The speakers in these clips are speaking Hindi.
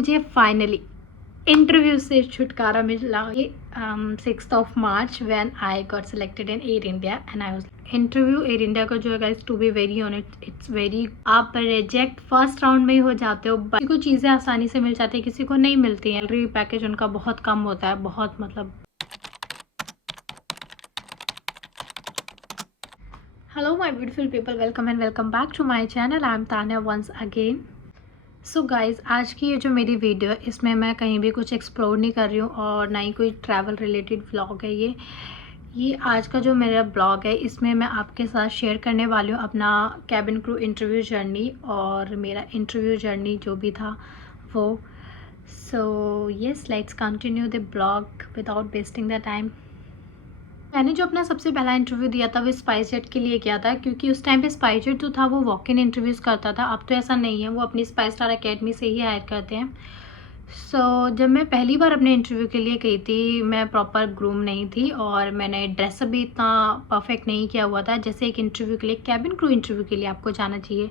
मुझे फाइनली इंटरव्यू से छुटकारा मिला। ये 6th of March when I got selected in Air India and I was interview Air India का जो है guys, to be very honest, it's very, आप रिजेक्ट फर्स्ट राउंड में ही हो जाते हो। किसी को चीज़ें आसानी से मिल जाती है, किसी को नहीं मिलती है। सैलरी पैकेज उनका बहुत कम होता है, बहुत मतलब। Hello my beautiful people, welcome and welcome back to my channel. I am Tanya once again. So guys, आज की ये जो मेरी वीडियो है, इसमें मैं कहीं भी कुछ एक्सप्लोर नहीं कर रही हूँ और ना ही कोई ट्रैवल रिलेटेड व्लॉग है। ये आज का जो मेरा ब्लॉग है, इसमें मैं आपके साथ शेयर करने वाली हूँ अपना कैबिन क्रू इंटरव्यू जर्नी और मेरा इंटरव्यू जर्नी जो भी था वो। So yes, let's continue the blog without wasting the time. मैंने जो अपना सबसे पहला इंटरव्यू दिया था वो स्पाइस जेट के लिए किया था, क्योंकि उस टाइम पे स्पाइस जेट जो था वो वॉक इन इंटरव्यूज़ करता था। अब तो ऐसा नहीं है, वो अपनी स्पाइस स्टार अकेडमी से ही हायर करते हैं। जब मैं पहली बार अपने इंटरव्यू के लिए गई थी, मैं प्रॉपर ग्रूम नहीं थी और मैंने ड्रेसअप भी इतना परफेक्ट नहीं किया हुआ था जैसे एक इंटरव्यू के लिए, कैबिन क्रू इंटरव्यू के लिए आपको जाना चाहिए।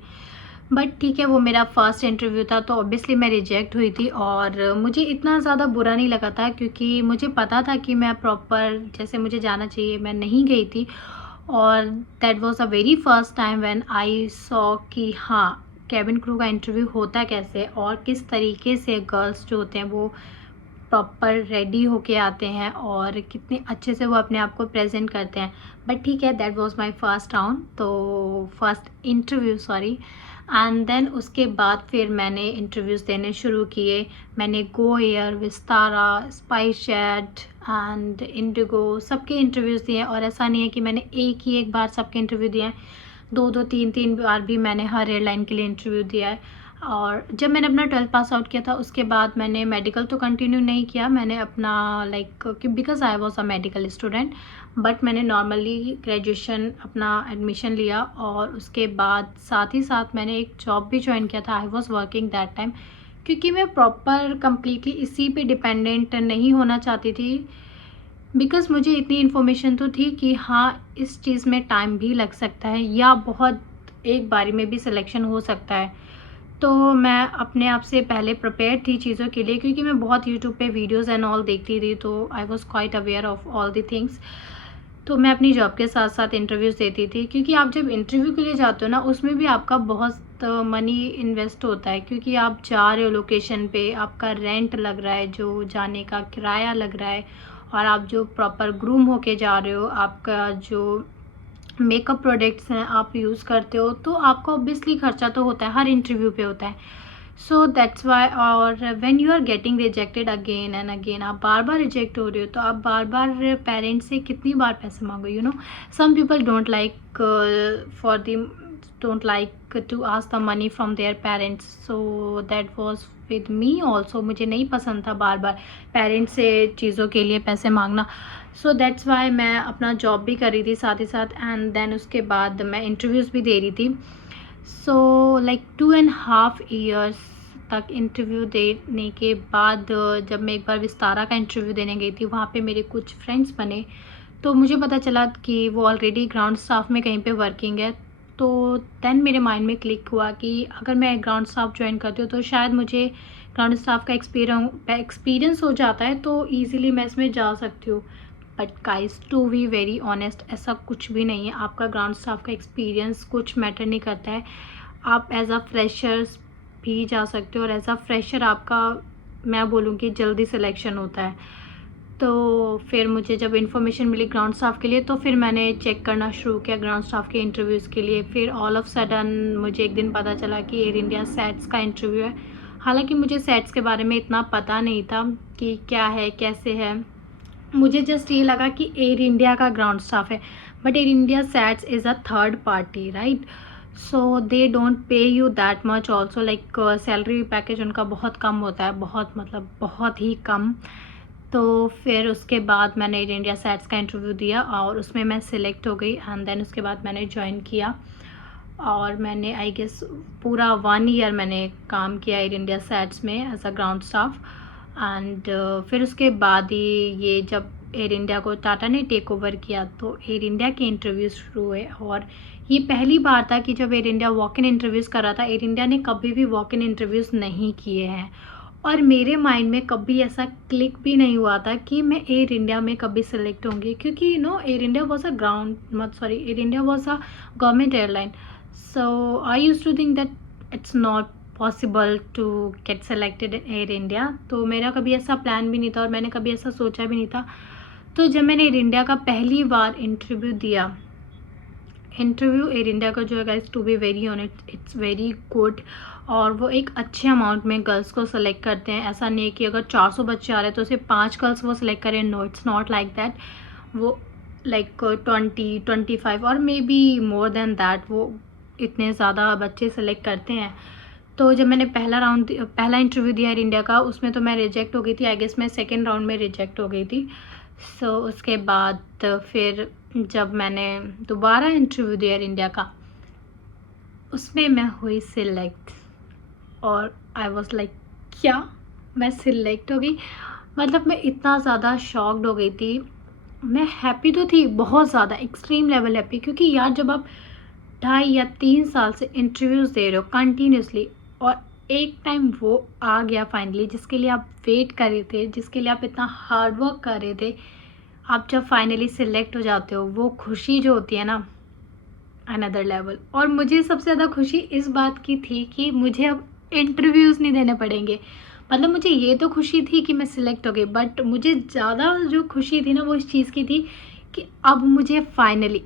बट ठीक है, वो मेरा फर्स्ट इंटरव्यू था तो ऑब्वियसली मैं रिजेक्ट हुई थी और मुझे इतना ज़्यादा बुरा नहीं लगा था, क्योंकि मुझे पता था कि मैं प्रॉपर जैसे मुझे जाना चाहिए मैं नहीं गई थी। और that was a very first time when I saw कि हाँ, कैबिन क्रू का इंटरव्यू होता कैसे और किस तरीके से गर्ल्स जो होते हैं वो प्रॉपर रेडी होके आते हैं और कितने अच्छे से वो अपने आप को प्रेजेंट करते हैं। बट ठीक है, that was my first round, तो first interview sorry. And then उसके बाद फिर मैंने इंटरव्यूज़ देने शुरू किए। मैंने GoAir, Vistara, SpiceJet and IndiGo सबके इंटरव्यूज़ दिए और ऐसा नहीं है कि मैंने एक बार सबके इंटरव्यू दिए हैं। दो तीन बार भी मैंने हर एयरलाइन के लिए इंटरव्यू दिया है। और जब मैंने अपना 12th पास आउट किया था उसके बाद मैंने मेडिकल तो कंटिन्यू नहीं किया। मैंने अपना because I was a medical student, but मैंने नॉर्मली ग्रेजुएशन अपना एडमिशन लिया और उसके बाद साथ ही साथ मैंने एक जॉब भी ज्वाइन किया था। I was working that time, क्योंकि मैं प्रॉपर कम्प्लीटली इसी पे डिपेंडेंट नहीं होना चाहती थी। बिकॉज़ मुझे इतनी इन्फॉर्मेशन तो थी कि हाँ, इस चीज़ में टाइम भी लग सकता है या बहुत एक बारी में भी सिलेक्शन हो सकता है। तो मैं अपने आप से पहले प्रिपेयर थी चीज़ों के लिए, क्योंकि मैं बहुत यूट्यूब पे वीडियोज़ एंड ऑल देखती थी, तो I was quite aware of all the things. तो मैं अपनी जॉब के साथ साथ इंटरव्यूज़ देती थी, क्योंकि आप जब इंटरव्यू के लिए जाते हो ना, उसमें भी आपका बहुत मनी इन्वेस्ट होता है, क्योंकि आप जा रहे हो लोकेशन पे, आपका रेंट लग रहा है, जो जाने का किराया लग रहा है, और आप जो प्रॉपर ग्रूम होके जा रहे हो, आपका जो मेकअप प्रोडक्ट्स हैं आप यूज़ करते हो, तो आपका ऑब्वियसली खर्चा तो होता है, हर इंटरव्यू पे होता है। So that's why. और when you are getting rejected again and again, आप बार बार रिजेक्ट हो रहे हो, तो आप बार बार पेरेंट्स से कितनी बार पैसे मांगो। Some people don't like to ask the money from their parents. So that was with me also. मुझे नहीं पसंद था बार बार पेरेंट्स से चीज़ों के लिए पैसे मांगना। सो दैट्स वाई मैं अपना जॉब भी कर रही थी साथ ही साथ, एंड देन उसके बाद मैं इंटरव्यूज़ भी दे रही थी। सो लाइक 2.5 ईयर्स तक इंटरव्यू देने के बाद जब मैं एक बार विस्तारा का इंटरव्यू देने गई थी, वहाँ पे मेरे कुछ फ्रेंड्स बने, तो मुझे पता चला कि वो ऑलरेडी ग्राउंड स्टाफ में कहीं पे वर्किंग है। तो देन मेरे माइंड में क्लिक हुआ कि अगर मैं ग्राउंड स्टाफ ज्वाइन करती हूँ तो शायद मुझे ग्राउंड स्टाफ का एक्सपीरियंस हो जाता है, तो ईज़िली मैं इसमें जा सकती हूँ। But guys, to be very honest, ऐसा कुछ भी नहीं है। आपका ग्राउंड स्टाफ का एक्सपीरियंस कुछ मैटर नहीं करता है। आप एज अ फ्रेशर्स भी जा सकते हो और एज अ फ्रेशर आपका, मैं बोलूँगी, जल्दी सिलेक्शन होता है। तो फिर मुझे जब इन्फॉर्मेशन मिली ग्राउंड स्टाफ के लिए, तो फिर मैंने चेक करना शुरू किया ग्राउंड स्टाफ के इंटरव्यूज़ के लिए। फिर ऑल ऑफ सडन मुझे एक दिन पता चला कि एयर इंडिया सैट्स का इंटरव्यू है। हालांकि मुझे सैट्स के बारे में इतना पता नहीं था कि क्या है कैसे है। मुझे जस्ट ये लगा कि एयर इंडिया का ग्राउंड स्टाफ है, but Air India SATS is a third party, right? So they don't pay you that much also, like salary package उनका बहुत कम होता है, बहुत मतलब बहुत ही कम। तो फिर उसके बाद मैंने एयर इंडिया सैट्स का इंटरव्यू दिया और उसमें मैं सिलेक्ट हो गई, एंड देन उसके बाद मैंने ज्वाइन किया और मैंने आई गेस पूरा 1 ईयर मैंने काम किया एयर इंडिया सैट्स में as a ground staff. And फिर उसके बाद ही ये जब एयर इंडिया को टाटा ने टेक ओवर किया, तो एयर इंडिया के इंटरव्यूज़ शुरू हुए। और ये पहली बार था कि जब air India walk in interviews कर रहा था, एयर इंडिया ने कभी भी वॉक इन इंटरव्यूज़ नहीं किए हैं। और मेरे माइंड में कभी ऐसा क्लिक भी नहीं हुआ था कि मैं एयर इंडिया में कभी सिलेक्ट होंगी, क्योंकि Air India was a Air India was a government airline. So I use to think that it's not possible to get selected in Air India. तो मेरा कभी ऐसा प्लान भी नहीं था और मैंने कभी ऐसा सोचा भी नहीं था. तो जब मैंने एयर इंडिया का पहली बार इंटरव्यू दिया, इंटरव्यू एयर इंडिया का जो है guys, to be very honest, it's very good. और वो एक अच्छे अमाउंट में गर्ल्स को सेलेक्ट करते हैं. ऐसा नहीं है कि अगर 400 बच्चे आ रहे हैं तो सिर्फ 5 गर्ल्स वो सेलेक्ट करें. No, it's not like that. वो लाइक 20-25 और maybe more than that, वो इतने ज़्यादा बच्चे सेलेक्ट करते हैं. तो जब मैंने पहला इंटरव्यू दिया एयर इंडिया का, उसमें तो मैं रिजेक्ट हो गई थी. आई गेस मैं सेकेंड राउंड में रिजेक्ट हो गई थी. सो उसके बाद फिर जब मैंने दोबारा इंटरव्यू दिया एयर इंडिया का, उसमें मैं हुई सिलेक्ट. और आई वॉज लाइक, क्या मैं सिलेक्ट हो गई? मतलब मैं इतना ज़्यादा शॉक्ड हो गई थी. मैं हैप्पी तो थी, बहुत ज़्यादा एक्सट्रीम लेवल हैप्पी, क्योंकि यार जब आप 2.5 या 3 साल से इंटरव्यूज़ दे रहे हो कंटिन्यूसली, और एक टाइम वो आ गया फाइनली जिसके लिए आप वेट कर रहे थे, जिसके लिए आप इतना हार्ड वर्क कर रहे थे, आप जब फाइनली सिलेक्ट हो जाते हो, वो खुशी जो होती है ना, अनदर लेवल. और मुझे सबसे ज़्यादा खुशी इस बात की थी कि मुझे अब इंटरव्यूज़ नहीं देने पड़ेंगे. मतलब मुझे ये तो खुशी थी कि मैं सिलेक्ट हो गई, बट मुझे ज़्यादा जो खुशी थी ना, वो इस चीज़ की थी कि अब मुझे फाइनली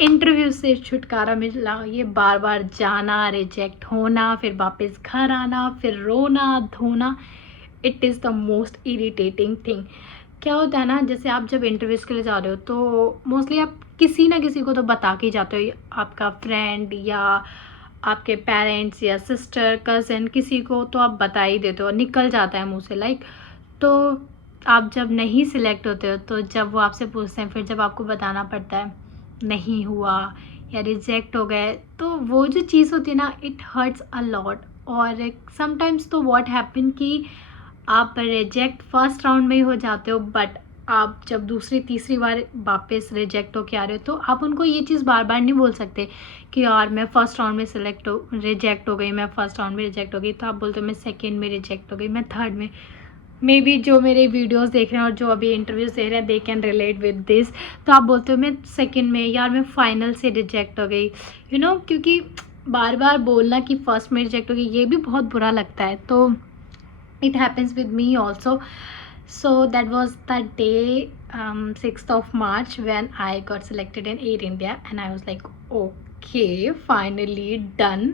इंटरव्यू से छुटकारा मिला. ये बार बार जाना, रिजेक्ट होना, फिर वापस घर आना, फिर रोना धोना, it is the most irritating thing. क्या होता है ना, जैसे आप जब इंटरव्यूज़ के लिए जा रहे हो तो मोस्टली आप किसी ना किसी को तो बता के ही जाते हो. आपका फ्रेंड या आपके पेरेंट्स या सिस्टर, कज़न, किसी को तो आप बता ही देते हो, निकल जाता है मुँह से लाइक. तो आप जब नहीं सिलेक्ट होते हो, तो जब वो आपसे पूछते हैं, फिर जब आपको बताना पड़ता है नहीं हुआ या रिजेक्ट हो गए, तो वो जो चीज़ होती है ना, इट हर्ट्स अ लॉट. और समटाइम्स तो व्हाट हैपन कि आप रिजेक्ट फर्स्ट राउंड में ही हो जाते हो, बट आप जब दूसरी तीसरी बार वापस रिजेक्ट होके आ रहे हो, तो आप उनको ये चीज़ बार बार नहीं बोल सकते कि यार मैं फर्स्ट राउंड में रिजेक्ट हो गई, मैं फर्स्ट राउंड में रिजेक्ट हो गई. तो आप बोलते हो मैं सेकेंड में रिजेक्ट हो गई, मैं थर्ड में. मे बी जो मेरे वीडियोस देख रहे हैं और जो अभी इंटरव्यूज दे रहे हैं, they can relate with this. तो आप बोलते हो मैं सेकंड में, यार मैं फाइनल से रिजेक्ट हो गई, क्योंकि बार बार बोलना कि फर्स्ट में रिजेक्ट हो गई, ये भी बहुत बुरा लगता है. तो it happens with me also. So that was the day, 6th of March, when I got selected in Air India, and I was like, okay, finally done.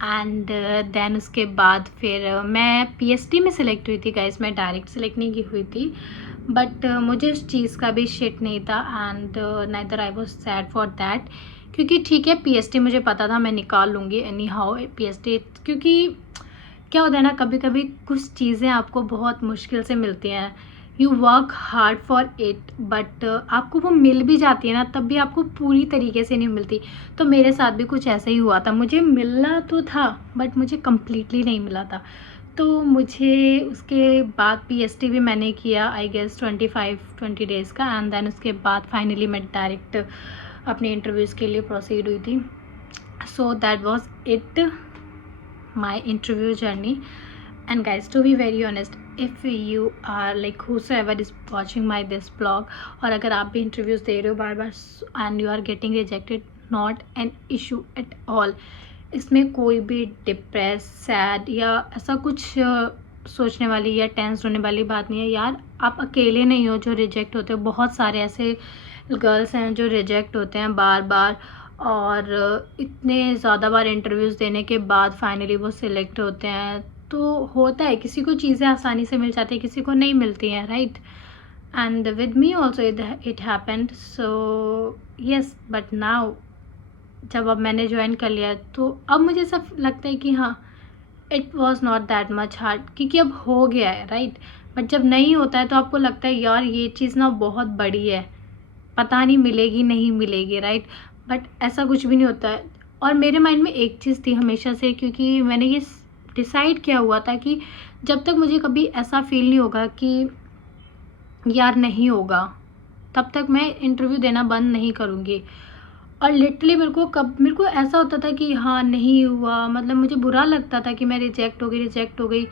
And then उसके बाद फिर मैं पीएसटी में सेलेक्ट हुई थी गाइस. मैं डायरेक्ट सेलेक्ट नहीं की हुई थी, बट मुझे उस चीज़ का भी शिट नहीं था. And neither I was sad for that, क्योंकि ठीक है पीएसटी मुझे पता था मैं निकाल लूँगी एनी हाउ पीएसटी. क्योंकि क्या होता है ना, कभी कभी कुछ चीज़ें आपको बहुत मुश्किल से मिलती हैं. You work hard for it, but आपको वो मिल भी जाती है ना, तब भी आपको पूरी तरीके से नहीं मिलती. तो मेरे साथ भी कुछ ऐसा ही हुआ था. मुझे मिलना तो था, बट मुझे कम्प्लीटली नहीं मिला था. तो मुझे उसके बाद पीएसटी भी मैंने किया, आई गेस 20 डेज़ का. एंड देन उसके बाद फाइनली मैं डायरेक्ट अपने इंटरव्यूज़ के लिए प्रोसीड हुई थी. सो that was it, my interview journey. And guys, to be very honest, if you are like whosoever is watching my this blog, और अगर आप भी इंटरव्यूज़ दे रहे हो बार बार and you are getting rejected, not an issue at all. इसमें कोई भी डिप्रेस, सैड या ऐसा कुछ सोचने वाली या टेंस होने वाली बात नहीं है यार. आप अकेले नहीं हो जो रिजेक्ट होते हो. बहुत सारे ऐसे गर्ल्स हैं जो रिजेक्ट होते हैं बार बार, और इतने ज़्यादा बार इंटरव्यूज़ देने के बाद फाइनली वो सिलेक्ट होते हैं. तो होता है, किसी को चीज़ें आसानी से मिल जाती है, किसी को नहीं मिलती हैं, right. And with me also it happened. So yes, but now जब अब मैंने ज्वाइन कर लिया, तो अब मुझे सब लगता है कि हाँ, it was not that much hard, क्योंकि अब हो गया है, राइट. बट जब नहीं होता है तो आपको लगता है यार ये चीज़ ना बहुत बड़ी है, पता नहीं मिलेगी नहीं मिलेगी, राइट. बट ऐसा कुछ भी नहीं होता है. और मेरे माइंड में एक चीज़ थी हमेशा से, क्योंकि मैंने ये डिसाइड किया हुआ था कि जब तक मुझे कभी ऐसा फील नहीं होगा कि यार नहीं होगा, तब तक मैं इंटरव्यू देना बंद नहीं करूँगी. और लिटरली मेरे को ऐसा होता था कि हाँ नहीं हुआ, मतलब मुझे बुरा लगता था कि मैं रिजेक्ट हो गई.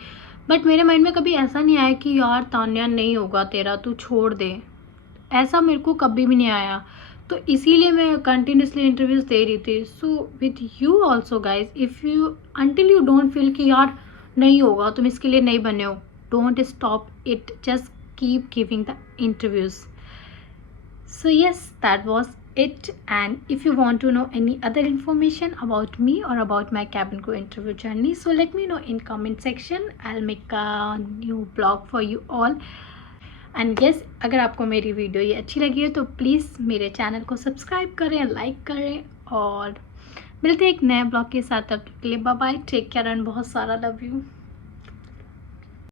बट मेरे माइंड में कभी ऐसा नहीं आया कि यार तान्या नहीं होगा तेरा, तू छोड़ दे, ऐसा मेरे को कभी भी नहीं आया। तो इसीलिए मैं कंटिन्यूसली इंटरव्यूज दे रही थी। So with you also guys, if you until you don't feel कि यार नहीं होगा, तुम इसके लिए नहीं बने हो, don't stop it, just keep giving the interviews. So yes, that was it. And if you want to know any other information about me or about my cabin crew interview journey, so let me know in comment section. I'll make a new blog for you all. And yes, अगर आपको मेरी वीडियो ये अच्छी लगी है तो प्लीज़ मेरे चैनल को सब्सक्राइब करें, लाइक करें, और मिलते हैं एक नए ब्लॉग के साथ. तब तक के लिए bye bye, take care and बहुत सारा लव यू.